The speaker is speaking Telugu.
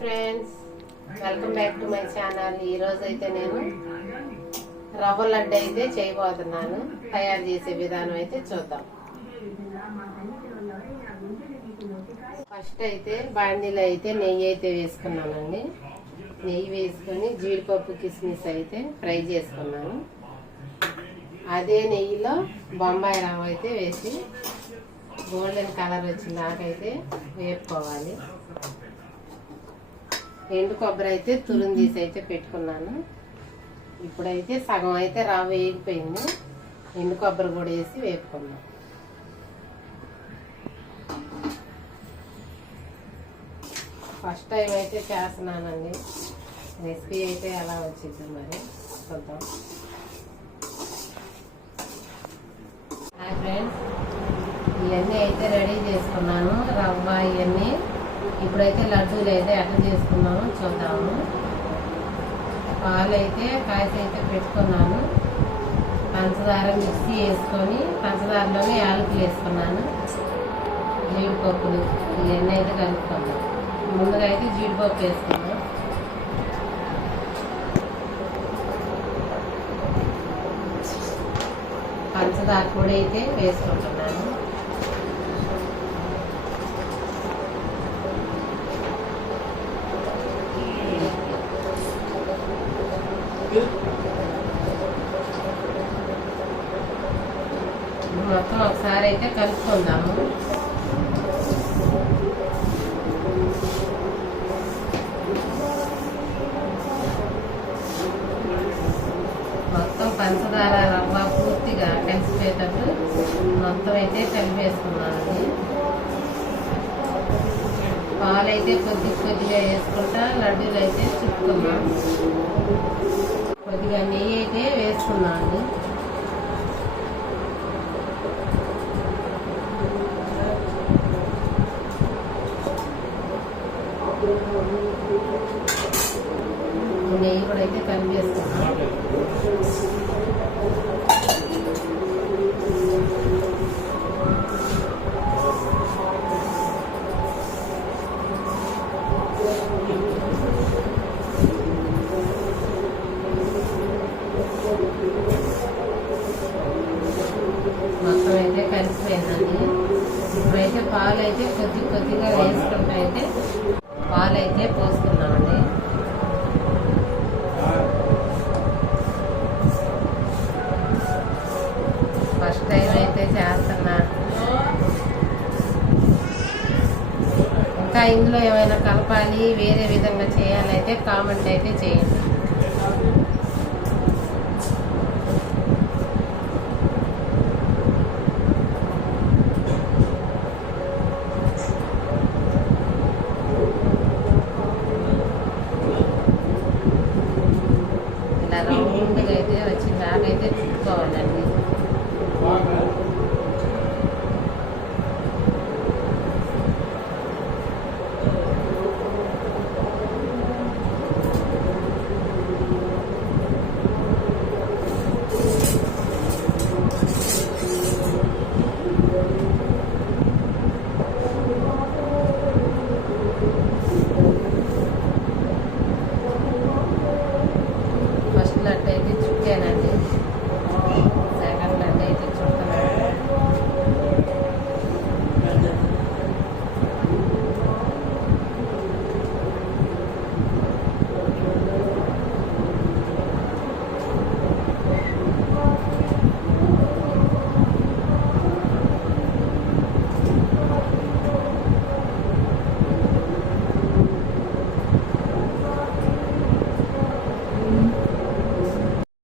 Friends, welcome back to my channel. ఈరోజు అయితే నేను రవ్వ లడ్డు అయితే చేయబోతున్నాను. తయారు చేసే విధానం అయితే చూద్దాం. ఫస్ట్ అయితే బాండీలో అయితే నెయ్యి అయితే వేసుకున్నానండి. నెయ్యి వేసుకొని జీడిపప్పు కిస్మిస్ అయితే ఫ్రై చేసుకున్నాను. అదే నెయ్యిలో బొంబాయి రవ్వ అయితే వేసి గోల్డెన్ కలర్ వచ్చిన దాకైతే వేపుకోవాలి. ఎండు కొబ్బరి అయితే తురుము తీసి అయితే పెట్టుకున్నాను. ఇప్పుడైతే సగం అయితే రవ్వ వేగిపోయింది. ఎండు కొబ్బరి కూడా వేసి వేపుకున్నాం. ఫస్ట్ టైం అయితే చేస్తున్నానండి. రెసిపీ అయితే ఎలా వచ్చింది మరి చూద్దాం. హాయ్ ఫ్రెండ్స్, ఇవన్నీ అయితే రెడీ చేసుకున్నాను. రవ్వ ఇవన్నీ ఇప్పుడైతే లడ్డూలు అయితే ఎట్లా చేసుకున్నాను చూద్దాము. పాలు అయితే కాసి అయితే పెట్టుకున్నాను. పంచదార మిక్సీ వేసుకొని పంచదారలోనే యాలకులు వేసుకున్నాను. జీడిపప్పులు ఇవన్నీ అయితే కలుపుకున్నాను. ముందుగా అయితే జీడిపప్పు వేసుకున్నాను. పంచదార కూడా అయితే వేసుకుంటున్నాను. మొత్తం ఒకసారి అయితే కలుపుకుందాము. మొత్తం పంచదార రవ్వ పూర్తిగా కలిసిపోయేటట్టు మొత్తం అయితే కలిపేసుకున్నానండి. పాలు అయితే కొద్దిగా వేసుకుంటా లడ్డూలు అయితే చుట్టుకున్నాం. కొద్దిగా నెయ్యి అయితే వేసుకున్నాను. నెయ్యి కూడా అయితే కలిపేసుకున్నాం. మొత్తం అయితే కలిసిపోయిందండి. ఇప్పుడైతే పాలు అయితే కొద్దిగా వేసుకుంటూ అయితే పాలు అయితే పోసుకున్నామండి. ఫస్ట్ టైం అయితే చేస్తున్నా. ఇంకా ఇందులో ఏమైనా కలపాలి, వేరే విధంగా చేయాలైతే కామెంట్ అయితే చేయండి.